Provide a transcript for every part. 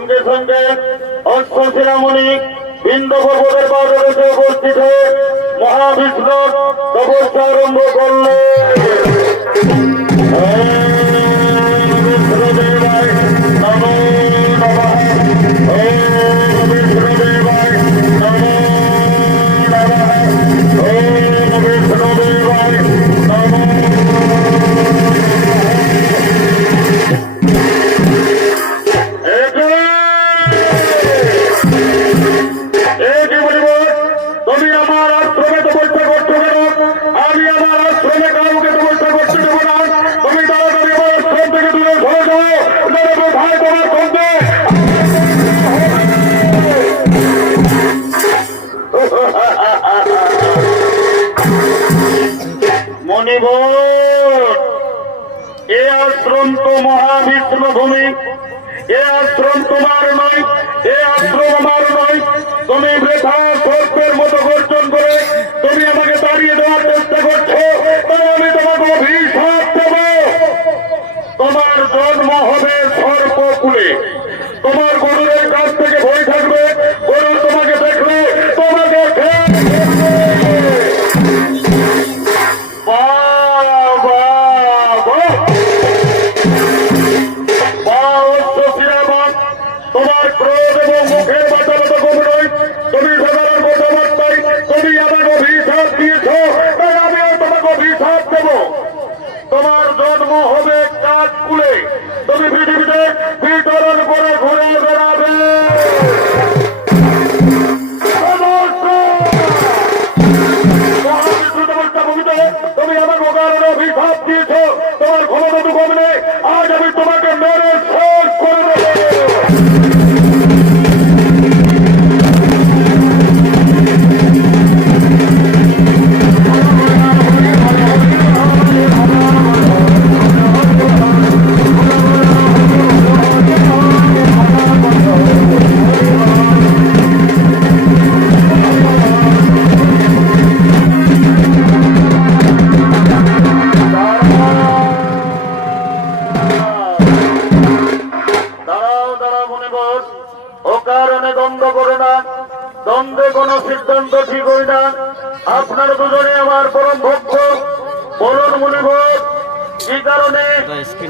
সঙ্গে সঙ্গে অশ্বশিরামণি বিন্দ পর্বতের পাদে এসে উপস্থিত হয়ে মহাবিষ্ণু তপস্যা আরম্ভ করলে এ আশ্রম তো মহাবিষ্ণু ভূমি, এ আশ্রম তোমার নয়, এ আশ্রম আমার নয়। তুমি বৃথা সত্যের মতো গর্জন করে তুমি আমাকে তাড়িয়ে দেওয়ার চেষ্টা করছো, তাই আমি তোমাকে অভিশাপ দেব। তোমার জন্ম হবে সর্পকুলে, তোমার গরুরের কাছ থেকে ভয় থাকবে, গরু তোমাকে দেখলে তোমাকে তোমার ক্রোধ এবং মুখের বাচালতা কম নয়। তুমি সাধারণ কথাবার্তায় তুমি আমাকে অভিশাপ দিয়েছ, তাই আমিও তোমাকে অভিশাপ দেব। তোমার জন্ম হবে কাঠকুলে, তুমি পৃথিবীতে বিতরণ করে ঘুরে বেড়াবে। তুমি আমাকে অকারণে অভিশাপ দিয়েছ, তোমার ক্ষমতা তো কম নেই। আজ আমি তোমাকে মেরে শেষ করে দেব। দ্বন্দ্বে কোন সিদ্ধান্ত ঠিক হই না। আপনারা দুজনে আমার পরম ভক্ত, বলুন মুনিবর কি কারণে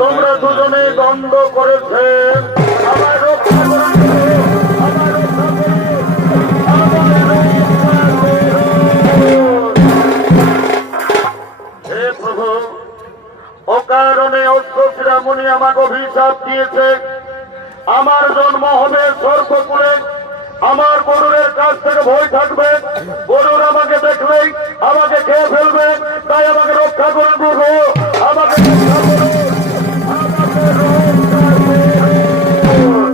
তোমরা দুজনে দ্বন্দ্ব করেছে? আমার রক্ষা করুন, আমার রক্ষা করুন, হে প্রভু। অকারণে অশ্বশিরামণি আমাকে অভিশাপ দিয়েছে, আমার জন্ম হবে সর্পকুলে, আমার গরুরের কাছ থেকে ভয় থাকবে, গরুর আমাকে দেখলেই আমাকে খেয়ে ফেলবে, তাই আমাকে রক্ষা করে দেবো। আমাকে রক্ষা করুন, আমাকে রক্ষা করুন।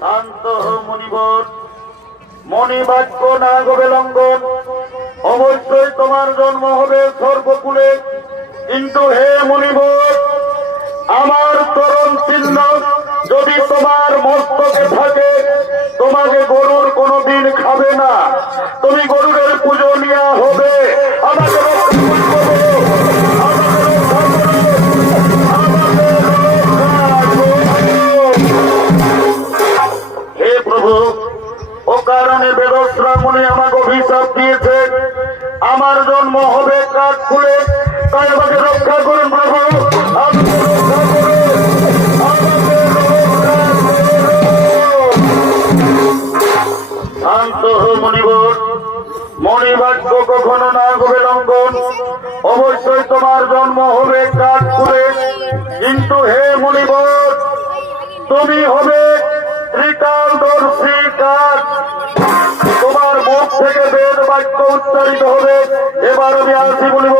শান্ত মুনিবর, মণিবাক্য না গবে লঙ্ঘন। অবশ্যই তোমার জন্ম হবে সর্বকুলে, কিন্তু হে মুনিবর, আমার তরণ চিহ্ন যদি তোমার মস্তকে থাকে, তোমাকে গরুর কোনদিন খাবে না। তুমি গরুরের পুজো নেওয়া হবে। আমাকে রক্ষা করো, আমাকে রক্ষা করো, আমাকে রক্ষা করো। হে প্রভু, ও কারণে বেদশ্রামণি আমাকে অভিশাপ দিয়েছে, আমার জন্ম হবে কাঠকুলে, তাই আমাকে রক্ষা করুন প্রভু, আমাকে রক্ষা করুন। শান্ত মুনিবর, মণিবাক্য কখনো না হবে লঙ্ঘন। অবশ্যই তোমার জন্ম হবে কাঠকুলে, কিন্তু হে মুনিবর, তুমি হবে ত্রিকালদর্শী কাঠ। তোমার মুখ থেকে বেদ বাক্য উচ্চারিত হবে। এবার আমি আসি মুনিবর।